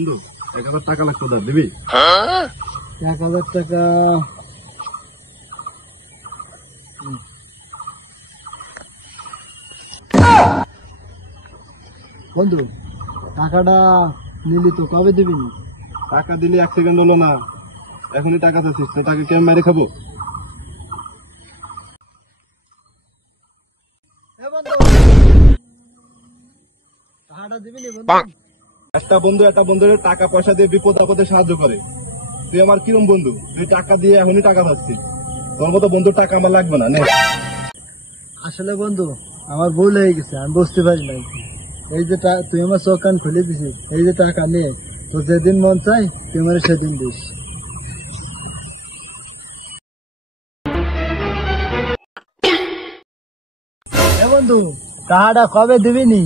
বন্ধু 1000 টাকা লাগতো, দাঁড় দিবি? 1000 টাকা বন্ধু, টাকাটা নিলি তো কবে দিবি? টাকা দিলে 1 সেকেন্ড হলো না, এখনই টাকা চাচ্ছিস তো টাকা কেমন মেরে খাবো? টাকাটা দিবি নি বন্ধু? একটা বন্ধুর টাকা পয়সা দিয়ে বিপদ আপদে সাহায্য করে। তুই আমার কিরম বন্ধু? তুই টাকা দিয়ে এখনই টাকা চাচ্ছিস। তোর মতো বন্ধুর টাকা আমার লাগবে না। নে। আসলে বন্ধু, আমার ভুল হয়ে গেছে, আমি বুঝতে পারি নাই। এই যে তুই আমার চোখ কান খুলে দিছিস, এই যে টাকা নে, তোর যেদিন মন চাই তুই আমার সেদিন দিস। বন্ধু, টাকাটা কবে দিবি নি?